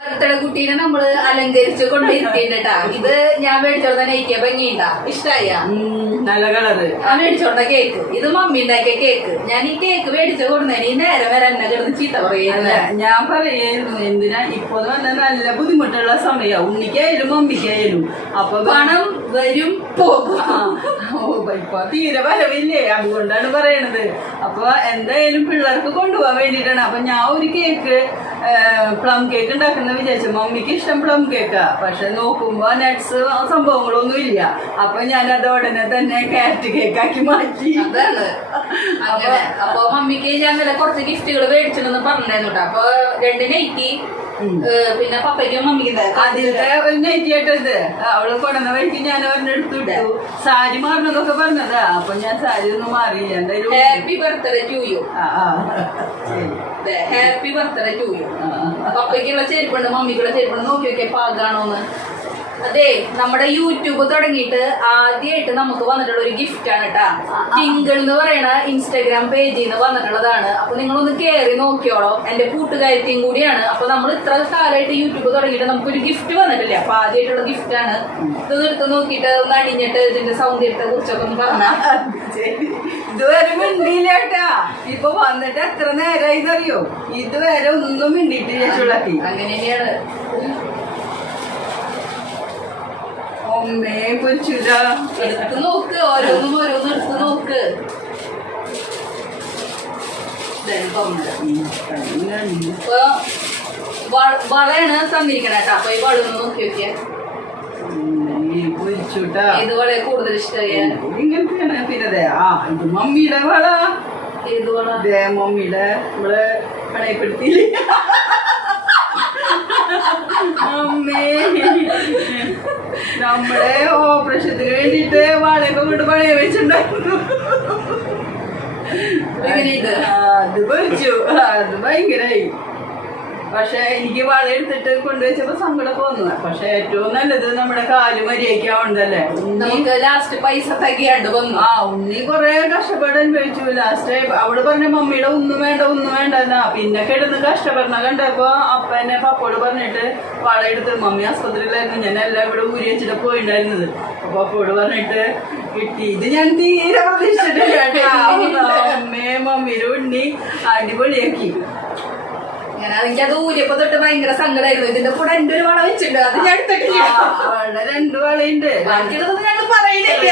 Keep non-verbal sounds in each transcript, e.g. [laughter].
Birthday കുട്ടീനെ നമ്മൾ അലങ്കരിച്ച് കൊണ്ടിരുത്തിട്ടാ ഇത് ഞാൻ മേടിച്ചോണ്ട നൈറ്റിയ ഭംഗിയുണ്ടാ. ഇഷ്ടായ? നല്ല കളറ്. ഞാൻ മേടിച്ചോണ്ട കേക്ക്. ഇത് മമ്മി ഉണ്ടാക്കിയ കേക്ക്. ഞാൻ ഈ കേക്ക് മേടിച്ച കൊടുന്നതിന് ഈ നേരം വരെ എന്നെ കിടന്ന് ചീത്ത പറയുന്നത് ഞാൻ പറയായിരുന്നു എന്തിനാ? ഇപ്പൊ വന്ന നല്ല ബുദ്ധിമുട്ടുള്ള സമയം. ഉണ്ണിക്കായാലും മമ്മിക്കായാലും. അപ്പൊ പണം വരും പോകും. ആ, ഇപ്പൊ തീരെ വരവില്ലേ? അതുകൊണ്ടാണ് പറയണത്. അപ്പൊ എന്തായാലും പിള്ളേർക്ക് കൊണ്ടുപോകാൻ വേണ്ടിട്ടാണ് അപ്പൊ ഞാൻ ഒരു കേക്ക് പ്ലം കേക്ക് ഉണ്ടാക്കുന്ന വിചാരിച്ചു മമ്മിക്ക് ഇഷ്ടം പ്ലം കേക്കാ പക്ഷെ നോക്കുമ്പോ നട്സ് സംഭവങ്ങളൊന്നും ഇല്ല. അപ്പൊ ഞാൻ അത് ഉടനെ തന്നെ കാരറ്റ് കേക്കാക്കി മാറ്റി. അതാണ്. അപ്പൊ മമ്മിക്ക് ഞാൻ കുറച്ച് ഗിഫ്റ്റുകൾ മേടിച്ചിട്ടുണ്ടെന്ന് പറഞ്ഞിട്ടുണ്ടായിരുന്നു അപ്പൊ രണ്ട് നൈറ്റി പിന്നെ പപ്പയ്ക്കും മമ്മിക്കും അതിലത്തെ ഒരു നെറ്റിയായിട്ടത് അവൾ കൊണ്ടുവന്ന വഴിക്ക് ഞാൻ അവരുടെ ഇട്ടു സാരി മാറണതൊക്കെ പറഞ്ഞതാ. അപ്പൊ ഞാൻ സാരി ഒന്നും മാറിയില്ല. എന്തായാലും happy birthday to you. Happy birthday to you. പപ്പയ്ക്കുള്ള ചെരുപ്പുണ്ട് മമ്മിക്കുള്ള ചെരുപ്പുണ്ട്. നോക്കി നോക്കിയ പാകാണോന്ന് അതെ നമ്മുടെ യൂട്യൂബ് തുടങ്ങിയിട്ട് ആദ്യമായിട്ട് നമുക്ക് വന്നിട്ടുള്ള ഒരു ഗിഫ്റ്റ് ആണ് കേട്ടാ ടിങ്കിൾ എന്ന് പറയുന്ന ഇൻസ്റ്റാഗ്രാം പേജിൽ നിന്ന് വന്നിട്ടുള്ളതാണ്. അപ്പൊ നിങ്ങളൊന്ന് കയറി നോക്കിയോളോ. എന്റെ കൂട്ടുകാരിത്തെയും കൂടിയാണ്. അപ്പൊ നമ്മൾ ഇത്ര കാലമായിട്ട് യൂട്യൂബ് തുടങ്ങിയിട്ട് നമുക്കൊരു ഗിഫ്റ്റ് വന്നിട്ടില്ല? അപ്പൊ ആദ്യമായിട്ടുള്ള ഗിഫ്റ്റ് ആണ്. ഇതൊന്ന് എടുത്ത് നോക്കിയിട്ട് ഒന്ന് അടിഞ്ഞിട്ട് ഇതിന്റെ സൗന്ദര്യത്തെ കുറിച്ചൊക്കെ ഒന്ന് പറഞ്ഞാ. ശരി. ഇതുവരെ മിണ്ടിയില്ല ഇപ്പൊ വന്നിട്ട് എത്ര നേരമായി അറിയോ ഇതുവരെ ഒന്നും മിണ്ടിയിട്ടില്ല അങ്ങനെയാണ് അങ്ങനെ പൊരിച്ചില്ല എടുത്ത് നോക്ക് ഓരോന്നും ഓരോന്നും എടുത്ത് നോക്ക്. ഇപ്പൊ വളയാണ് തന്നിരിക്കണ കേട്ടോ. അപ്പൊ ഈ വളൊന്ന് നോക്കി നോക്കിയ. പൊരിച്ചുട്ടാ ഏത് കൂടുതൽ ഇഷ്ടമായ ഇങ്ങനത്തെ പിന്നെ ആ ഇത് മമ്മിയുടെ വള. ഏത് വള? മമ്മിയുടെ നമ്മൾ പണയപ്പെടുത്തിയില്ലേ? [laughs] അമ്മേ [laughs] നമ്മുടെ ഓപ്പറേഷത്തിന് വേണ്ടിട്ട് വാടക വീട് പണയ വെച്ചിട്ടുണ്ടായിരുന്നു. അത് പൊരിച്ചു അത് ഭയങ്കരായി. പക്ഷെ എനിക്ക് വള എടുത്തിട്ട് കൊണ്ടുവച്ചപ്പോ സങ്കടം വന്നു. പക്ഷെ ഏറ്റവും നല്ലത് നമ്മുടെ കാൽ മര്യാദയ്ക്കാവുന്നതല്ലേ ഉണ്ണി നമുക്ക് ലാസ്റ്റ് പൈസ തകിയാണ്ട് വന്നു. ആ ഉണ്ണി കൊറേ കഷ്ടപ്പെട്ട് അനുഭവിച്ചു. ലാസ്റ്റ് അവൾ പറഞ്ഞ മമ്മിയുടെ ഒന്നും വേണ്ട ഒന്നും വേണ്ട എന്നാ. പിന്നെ കിടന്ന് കഷ്ടപ്പെടണ കണ്ടപ്പോ അപ്പനെ പപ്പോട് പറഞ്ഞിട്ട് വള എടുത്ത് മമ്മി ആസ്പത്രിയിലായിരുന്നു. ഞാൻ എല്ലാം ഇവിടെ ഊരി വെച്ചിട്ട് പോയിണ്ടായിരുന്നത്. അപ്പൊ അപ്പോട് പറഞ്ഞിട്ട് കിട്ടി. ഇത് ഞാൻ തീരെ പ്രതീക്ഷിച്ചിട്ടില്ല. [laughs] അമ്മേ മമ്മിയുടെ ഉണ്ണി അടിപൊളിയാക്കി. എനിക്ക് അത് ഊരിയപ്പോ തൊട്ട് ഭയങ്കര സങ്കടമായിരുന്നു ഇതിന്റെ കൂടെ എന്റെ ഒരു വള വെച്ചിട്ടുണ്ട്. അത് ഞാൻ എടുത്തിട്ടില്ല. അവളുടെ രണ്ടു വളയുണ്ട്. ബാക്കിയുള്ളതൊന്നും ഞങ്ങൾ പറയുന്നില്ല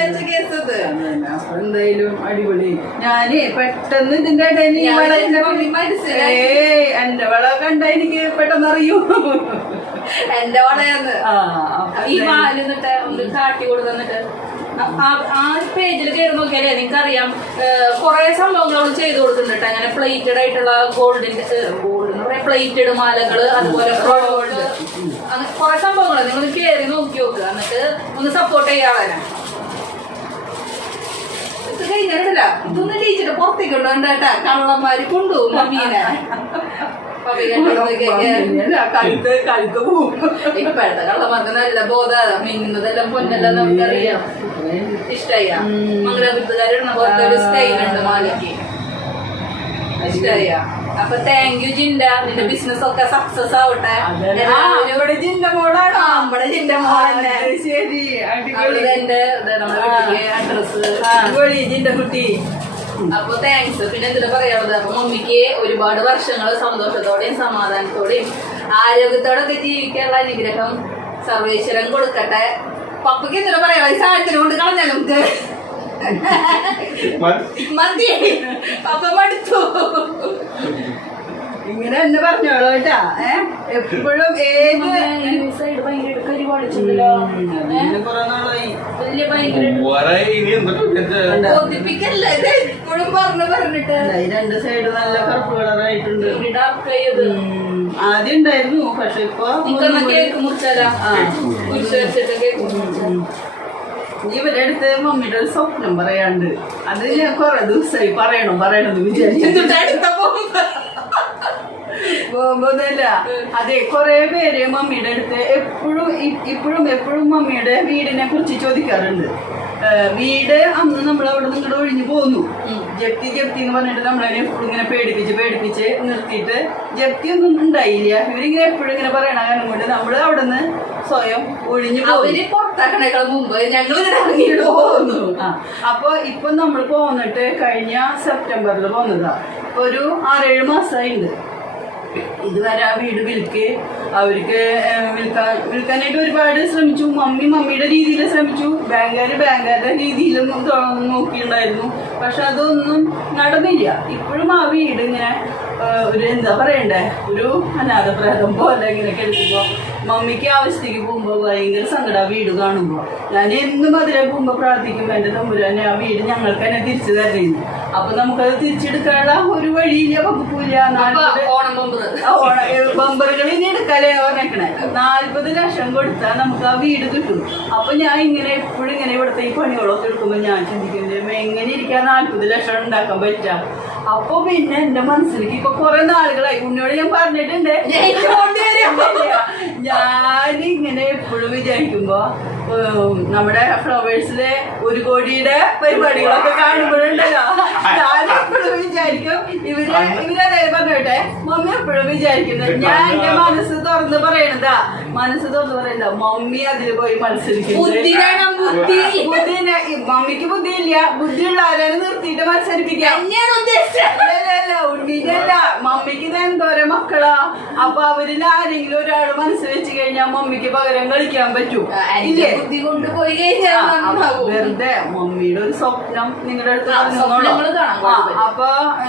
വെച്ച കേസ് ഇത് എന്തായാലും അടിപൊളി. ഞാൻ പെട്ടെന്ന് ഇതിന്റെ ഇടയിൽ എന്റെ വള കണ്ട എനിക്ക് പെട്ടെന്ന് അറിയൂ എന്റെ വളയാന്ന്. ഈ എന്നിട്ട് കാട്ടി കൊടുത്തിട്ട് ആ പേജിൽ കയറി നോക്കിയാലേ നിങ്ങൾക്കറിയാം കുറെ സംഭവങ്ങൾ അവൾ ചെയ്തു കൊടുത്തിട്ടുണ്ട് അങ്ങനെ പ്ലേറ്റഡ് ആയിട്ടുള്ള ഗോൾഡിന്റെ ഗോൾഡ് പ്ലേറ്റഡ് മാലകൾ അതുപോലെ ഗോൾഡ് അങ്ങനെ കുറെ സംഭവങ്ങൾ നിങ്ങൾ കയറി നോക്കി നോക്കുക എന്നിട്ട് ഒന്ന് സപ്പോർട്ട് ചെയ്യാവാനാ ഇത് കഴിഞ്ഞിട്ടില്ല. ഇതൊന്നും ടീച്ചർ പുറത്തേക്ക് കൊണ്ടുവന്നേട്ടാ കള്ളന്മാര് കൊണ്ടുപോകും മമ്മീനെ. കഴുത്ത് കഴുത്ത് പോവും. ഇപ്പോഴത്തെ കള്ളന്മാർക്ക് നല്ല ബോധ. മിന്നുന്നതെല്ലാം പൊന്നെല്ലാം നമുക്കറിയാം. ഇഷ്ടായ മംഗലപുരത്തുകാരിടുന്ന പോലത്തെ ഒരു സ്റ്റൈൽ ഉണ്ട് മാലയ്ക്ക് ഇഷ്ടായ അപ്പൊ താങ്ക് യു ജിൻഡ. നിന്റെ ബിസിനസ് ഒക്കെ സക്സസ് ആവട്ടെ. ഇവിടെ ജിൻഡ മോളാണോ? നമ്മുടെ ജിൻഡ മോളെന്നെ ശരി. എന്റെ നമ്മുടെ അഡ്രസ് ജിൻഡ കുട്ടി. അപ്പൊ താങ്ക്സ് പിന്നെ എന്തിനാ പറയാനുള്ളത്? അപ്പൊ മമ്മിക്ക് ഒരുപാട് വർഷങ്ങൾ സന്തോഷത്തോടെയും സമാധാനത്തോടെയും ആരോഗ്യത്തോടൊക്കെ ജീവിക്കാനുള്ള അനുഗ്രഹം സർവേശ്വരൻ കൊടുക്കട്ടെ. പപ്പയ്ക്ക് എന്തിനാ പറയാ ഈ സാധനത്തിന് കൊണ്ട് കളഞ്ഞാൽ നമുക്ക് മതി. പപ്പ മടുത്തു. ഇങ്ങനെ എന്നെ പറഞ്ഞോളൂ കേട്ടാ. ഏഹ് എപ്പോഴും ഏത് വലിയ ഭയങ്കര വരെ പറഞ്ഞു പറഞ്ഞിട്ട്. രണ്ട് സൈഡ് നല്ല കറുപ്പ് കളറായിട്ടുണ്ട് ആദ്യം ഉണ്ടായിരുന്നു പക്ഷെ ഇപ്പൊ കേക്ക് മുറിച്ചാലാ? വെച്ചിട്ട് കേക്ക് ഇവരുടെ അടുത്ത് മമ്മിയുടെ ഒരു സ്വപ്നം പറയാണ്ട് അത് ഞാൻ കൊറേ ദിവസമായി പറയണം പറയണമെന്ന് വിചാരിച്ചു. പോകുമ്പോന്നല്ല അതെ കൊറേ പേര് മമ്മിയുടെ അടുത്ത് എപ്പോഴും ഇപ്പോഴും എപ്പോഴും മമ്മിയുടെ വീടിനെ കുറിച്ച് ചോദിക്കാറുണ്ട്. വീട് അന്ന് നമ്മൾ അവിടെ നിങ്ങളുടെ ഒഴിഞ്ഞു പോന്നു. ജപ്തി ജപ്തി എന്ന് പറഞ്ഞിട്ട് നമ്മളതിനെ എപ്പോഴും ഇങ്ങനെ പേടിപ്പിച്ച് പേടിപ്പിച്ച് നിർത്തിയിട്ട് ജപ്തി ഒന്നും ഉണ്ടായില്ല. ഇവരിങ്ങനെ എപ്പോഴും ഇങ്ങനെ പറയണ കാരണം കൊണ്ട് നമ്മൾ അവിടെ നിന്ന് സ്വയം ഒഴിഞ്ഞു പോകും. അവർ പുറത്താക്കണേക്കാൾ മുമ്പ് ഞങ്ങൾ ഇങ്ങനെ ഇറങ്ങിയിട്ട് പോകുന്നു. അപ്പൊ ഇപ്പൊ നമ്മൾ പോന്നിട്ട് കഴിഞ്ഞ സെപ്റ്റംബറിൽ പോന്നതാ. ഒരു ആറേഴ് മാസമായിണ്ട് ഇതുവരെ ആ വീട് വിൽക്ക് അവർക്ക് വിൽക്കാൻ വിൽക്കാനായിട്ട് ഒരുപാട് ശ്രമിച്ചു. മമ്മി മമ്മിയുടെ രീതിയിൽ ശ്രമിച്ചു. ബാങ്കുകാർ ബാങ്കുകാരുടെ രീതിയിലൊന്നും തൊ- നോക്കിയിട്ടുണ്ടായിരുന്നു പക്ഷെ അതൊന്നും നടന്നില്ല. ഇപ്പോഴും ആ വീട് ഇങ്ങനെ ഒരു എന്താ പറയണ്ടേ? ഒരു അനാഥപ്രേതം പോലെ ഇങ്ങനെ കേൾക്കുമ്പോൾ മമ്മിക്ക് ആവശ്യത്തേക്ക് പോകുമ്പോൾ ഭയങ്കര സങ്കടം ആ വീട് കാണുമ്പോൾ ഞാൻ എന്നും അതിലെ പോകുമ്പോൾ പ്രാർത്ഥിക്കുമ്പോൾ എന്റെ തമ്പുരാനെ ആ വീട് ഞങ്ങൾക്ക് തന്നെ തിരിച്ചു തരുന്നു. അപ്പൊ നമുക്കത് തിരിച്ചെടുക്കാനുള്ള ഒരു വഴിയില്ല വകുപ്പില്ല. ബമ്പറുകൾ ഇനി എടുക്കാലേ പറഞ്ഞേക്കണേ. നാല്പത് ലക്ഷം കൊടുത്താൽ നമുക്ക് ആ വീട് കിട്ടും. അപ്പൊ ഞാൻ ഇങ്ങനെ എപ്പോഴും ഇങ്ങനെ ഇവിടുത്തെ ഈ പണികളൊക്കെ എടുക്കുമ്പോൾ ഞാൻ ചിന്തിക്കുന്നത് എങ്ങനെ ഇരിക്കാൻ നാല്പത് ലക്ഷം ഉണ്ടാക്കാൻ പറ്റാം? അപ്പൊ പിന്നെ എന്റെ മനസ്സിലേക്ക് ഇപ്പൊ കുറെ നാളുകളായി. ഉണ്ണിയോട് ഞാൻ പറഞ്ഞിട്ടുണ്ട്. ഞാൻ ഇങ്ങനെ എപ്പോഴും വിചാരിക്കുമ്പോ നമ്മുടെ ഫ്ലവേഴ്സിലെ ഒരു കോടിയുടെ പരിപാടികളൊക്കെ കാണുമ്പോഴുണ്ടല്ലോ. ഞാൻ എപ്പോഴും വിചാരിക്കും ഇവർ ഇവരതേ പറഞ്ഞോട്ടെ മമ്മി എപ്പോഴും വിചാരിക്കുന്നത് ഞാൻ എന്റെ മനസ്സ് തുറന്ന് പറയണതാ. മനസ്സ് തുറന്ന് പറയണ്ട മമ്മി അതിൽ പോയി മത്സരിക്കും മമ്മിക്ക് ബുദ്ധിയില്ല. ബുദ്ധിയുള്ള ആരാണ് നിർത്തിയിട്ട് മത്സരിപ്പിക്കാം. ഉണ്ണിയിലല്ല. മമ്മിക്ക് ഇത് മക്കളാ. അപ്പൊ അവരിൽ ആരെങ്കിലും ഒരാൾ മനസ്സിൽ വെച്ച് കഴിഞ്ഞാൽ മമ്മിക്ക് പകരം കളിക്കാൻ പറ്റൂ. ഇല്ലേ? ബുദ്ധി കൊണ്ടുപോയി കഴിഞ്ഞാൽ ആ, അപ്പൊ നന്നാവും. വെറുതെ മമ്മിയുടെ ഒരു സ്വപ്നം നിങ്ങളുടെ അടുത്ത് പറഞ്ഞോളൂ. അപ്പൊ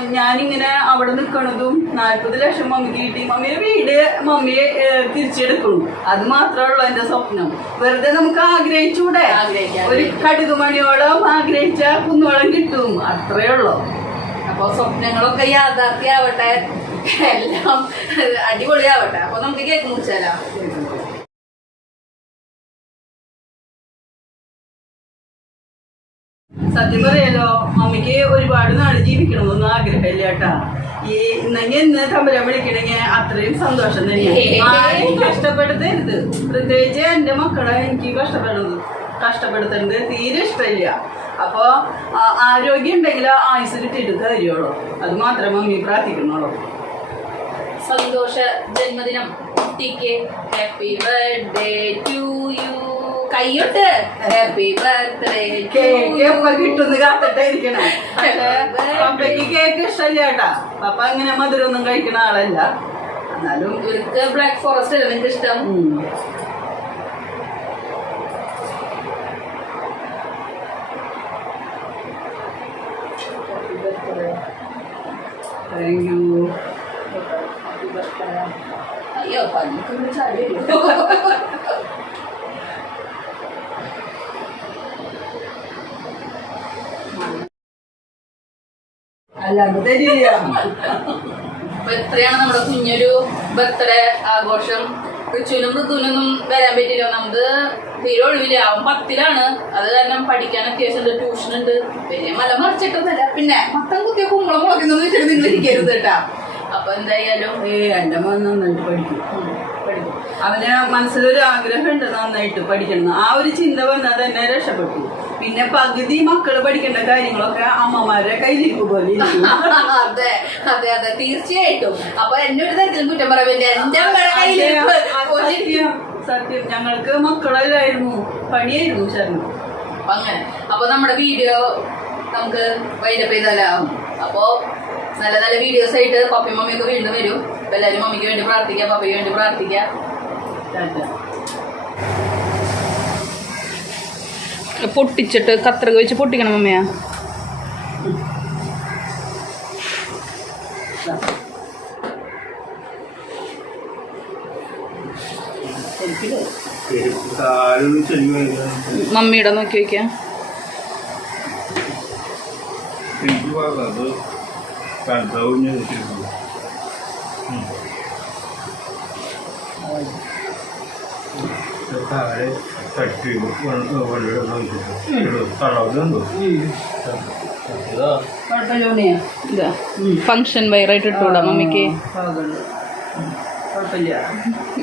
ഞാനിങ്ങനെ അവിടെ നിൽക്കണതും നാല്പത് ലക്ഷം മമ്മിക്ക് കിട്ടി. മമ്മിയുടെ വീട് മമ്മിയെ തിരിച്ചെടുക്കണം അത് മാത്രമുള്ളൂ എന്റെ സ്വപ്നം. വെറുതെ നമുക്ക് ആഗ്രഹിച്ചൂടെ? ഒരു. കടുകുമണിയോളം ആഗ്രഹിച്ച കുന്നോളം കിട്ടും. അത്രേ ഉള്ളൂ അപ്പൊ സ്വപ്നങ്ങളൊക്കെ യാഥാർത്ഥ്യാവട്ടെ. എല്ലാം അടിപൊളിയാവട്ടെ. അപ്പൊ നമുക്ക് കേക്ക് മുറിച്ചാലോ? സത്യം പറയാലോ മമ്മിക്ക് ഒരുപാട് നാൾ ജീവിക്കണമെന്നൊന്നും ആഗ്രഹമില്ല കേട്ടാ. ഈ ഇന്നെങ്കിൽ ഇന്ന് തമ്പുരാൻ വിളിക്കണെങ്കിൽ അത്രയും സന്തോഷം തന്നെയാണ്. [laughs] ആരും കഷ്ടപ്പെടുത്തരുത്. പ്രത്യേകിച്ച് എന്റെ മക്കളെ എനിക്ക് കഷ്ടപ്പെടുന്നത്. കഷ്ടപ്പെടുത്തുന്നത് തീരെ ഇഷ്ടമില്ല. അപ്പോൾ ആരോഗ്യം ഉണ്ടെങ്കിൽ ആയുസ് കിട്ടിയിട്ട് കാര്യമുള്ളൂ അത് മാത്രമേ മമ്മി പ്രാർത്ഥിക്കുന്നുള്ളൂ. സന്തോഷ ജന്മദിനം കുട്ടിക്ക് ഹാപ്പി ബർത്ത്ഡേ ടു യു കൈയൊട്ട്. ഹാപ്പി ബർത്ത്ഡേ കേക്ക് എപ്പോ കിട്ടുന്ന കാത്തിട്ടേ ഇരിക്കണേ പപ്പയ്ക്ക് കേക്ക് ഇഷ്ടമില്ല കേട്ടാ. പപ്പ അങ്ങനെ മധുരമൊന്നും കഴിക്കുന്ന ആളല്ല. എന്നാലും ഇവർക്ക് ബ്ലാക്ക് ഫോറസ്റ്റ് നിങ്ങൾക്ക് ഇഷ്ടം? താങ്ക് യു അയ്യോ അല്ല നമ്മുടെ കുഞ്ഞൊരു ബർത്ത്ഡേ ആഘോഷം. ഋച്ചുവിനും മൃദുവിനൊന്നും വരാൻ പറ്റില്ല നമുക്ക് തീരെ ഒഴിവില്ല അവൻ പത്തിലാണ്. അത് കാരണം പഠിക്കാൻ അത്യാവശ്യം ഉണ്ട് ട്യൂഷൻ ഉണ്ട്. പിന്നെ മല മറിച്ചിട്ടൊന്നുമല്ല. പിന്നെ മത്തം കുത്തിയ കുമ്പളം മുളക്കുന്നൊന്നും വെച്ചിട്ട് നിങ്ങൾ ഇരിക്കരുത് കേട്ടാ. അപ്പൊ എന്തായാലും ഏ എന്റെ മോൻ നന്നായിട്ട് പഠിക്കും. പഠിക്കും. അവന് മനസ്സിലൊരു ആഗ്രഹമുണ്ട് നന്നായിട്ട് പഠിക്കണം. ആ ഒരു ചിന്ത വന്നാൽ തന്നെ രക്ഷപ്പെട്ടു. പിന്നെ പകുതി മക്കൾ പഠിക്കേണ്ട കാര്യങ്ങളൊക്കെ അമ്മമാരുടെ കയ്യിലിരിക്കും പോലെ. [laughs] അതെ അതെ അതെ. തീർച്ചയായിട്ടും. അപ്പൊ എന്റെ ഒരു തരത്തിലും കുറ്റം എന്റെ കയ്യിലിരിപ്പ്. അത് സത്യം സത്യം. ഞങ്ങൾക്ക് മക്കളല്ലായിരുന്നു. പണിയായിരുന്നു ശരണം. അങ്ങനെ. അപ്പൊ നമ്മുടെ വീഡിയോ നമുക്ക് വൈൻഡപ്പ് ചെയ്താലോ? അപ്പോ നല്ല നല്ല വീഡിയോസ് ആയിട്ട് പപ്പയും മമ്മിയൊക്കെ വീണ്ടും വരും. എല്ലാവരും മമ്മിക്ക് വേണ്ടി പ്രാർത്ഥിക്കാം പപ്പയ്ക്ക് വേണ്ടി പ്രാർത്ഥിക്കാം. പൊട്ടിച്ചിട്ട് കത്രക വെച്ച് പൊട്ടിക്കണം അമ്മയാ മമ്മിയുടെ നോക്കി വെച്ചിരിക്കുന്നു താഴെ തട്ടി തളവുന്നുണ്ടോ ഫങ്ഷൻ വയറായിട്ട് ഇട്ടുകൂടാ മമ്മിക്ക്.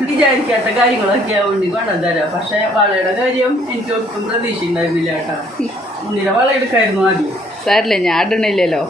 വിചാരിക്കാത്ത കാര്യങ്ങളൊക്കെ ഉണ്ണി കൊണ്ടുതരാം പക്ഷെ വളയുടെ കാര്യം എനിക്ക് ഒട്ടും പ്രതീക്ഷ ഉണ്ടായിരുന്നില്ല കേട്ടാ. മുന്നിലെ വള എടുക്കായിരുന്നു ആദ്യം. സാരില്ല ഞാൻ ഇടണില്ലല്ലോ.